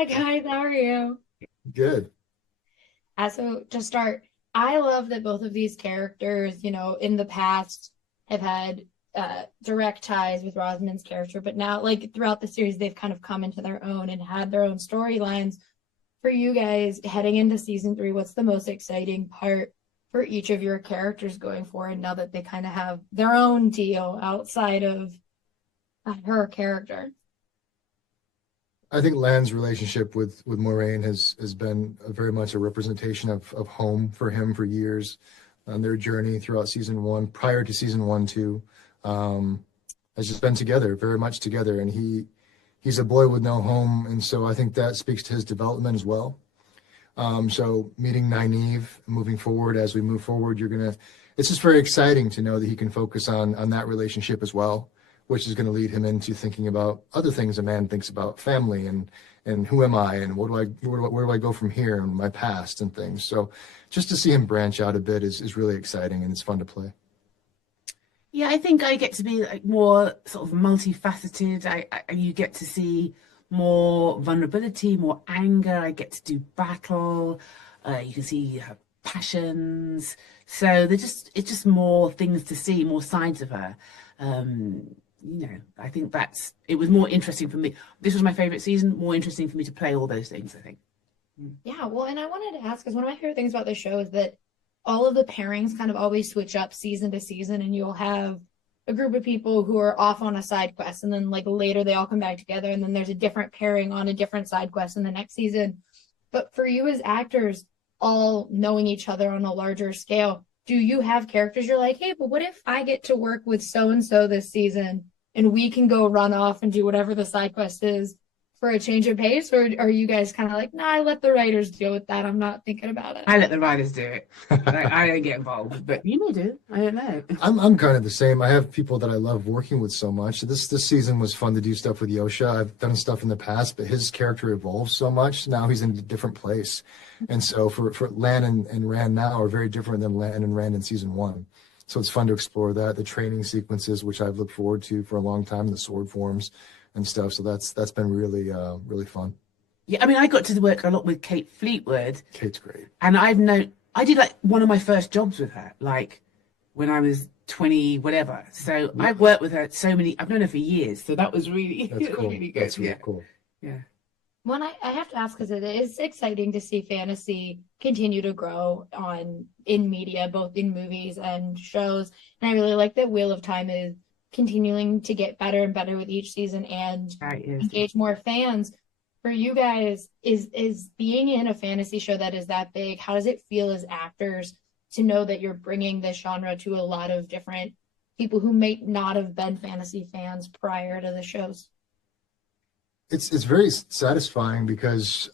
Hi guys, how are you? Good. So to start, I love that both of these characters, in the past have had direct ties with Rosamund's character, but now, like throughout the series, they've kind of come into their own and had their own storylines. For you guys heading into season three, what's the most exciting part for each of your characters going forward now that they kind of have their own deal outside of her character? I think Lan's relationship with Moraine has been very much a representation of home for him for years. On their journey throughout season one, prior to season one, too, um, has just been together, very much together. And he's a boy with no home, and so I think that speaks to his development as well. So meeting Nynaeve, moving forward as we move forward, it's just very exciting to know that he can focus on that relationship as well, which is going to lead him into thinking about other things a man thinks about, family and who am I and where do I go from here and my past and things. So just to see him branch out a bit is really exciting and it's fun to play. Yeah, I think I get to be like more sort of multifaceted. You get to see more vulnerability, more anger. I get to do battle. You can see her passions. So it's just more things to see, more sides of her. I think it was more interesting for me. This was my favorite season, more interesting for me to play all those things, I think. Yeah, well, and I wanted to ask because one of my favorite things about this show is that all of the pairings kind of always switch up season to season, and you'll have a group of people who are off on a side quest, and then like later they all come back together, and then there's a different pairing on a different side quest in the next season. But for you as actors, all knowing each other on a larger scale, do you have characters you're like, hey, but what if I get to work with so and so this season, and we can go run off and do whatever the side quest is for a change of pace? Or are you guys kind of like, nah, I let the writers deal with that. I'm not thinking about it. I let the writers do it. I don't get involved, but you may do. I don't know. I'm kind of the same. I have people that I love working with so much. This season was fun to do stuff with Yosha. I've done stuff in the past, but his character evolves so much. Now he's in a different place. And so for Lan and Rand now are very different than Lan and Rand in season one. So it's fun to explore that. The training sequences, which I've looked forward to for a long time, the sword forms and stuff. So that's been really fun. Yeah, I mean, I got to work a lot with Kate Fleetwood, Kate's great. and I did like one of my first jobs with her, like when I was 20, whatever. So I've worked with her I've known her for years. So that was really, That's it was cool. really good. That's really Yeah. cool. Yeah. One, I have to ask because it is exciting to see fantasy continue to grow in media, both in movies and shows. And I really like that Wheel of Time is continuing to get better and better with each season and Right, yes. engage more fans. For you guys, is being in a fantasy show that is that big, how does it feel as actors to know that you're bringing this genre to a lot of different people who may not have been fantasy fans prior to the shows? It's very satisfying because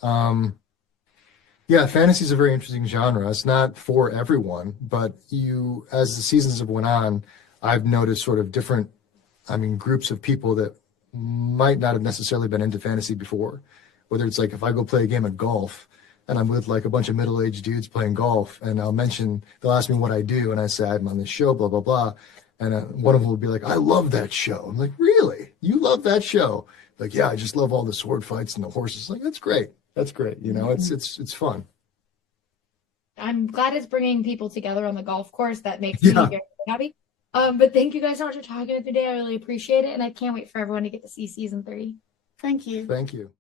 yeah, fantasy is a very interesting genre. It's not for everyone, but as the seasons have went on, I've noticed sort of different, I mean, groups of people that might not have necessarily been into fantasy before. Whether it's like if I go play a game of golf and I'm with like a bunch of middle-aged dudes playing golf, and they'll ask me what I do, and I say I'm on this show, blah blah blah, and one of them will be like, "I love that show." I'm like, "Really? You love that show?" Like, "Yeah, I just love all the sword fights and the horses." Like, that's great. That's great. It's fun. I'm glad it's bringing people together on the golf course. That makes me Yeah. very happy. But thank you guys so much for talking with me today. I really appreciate it, and I can't wait for everyone to get to see season three. Thank you. Thank you.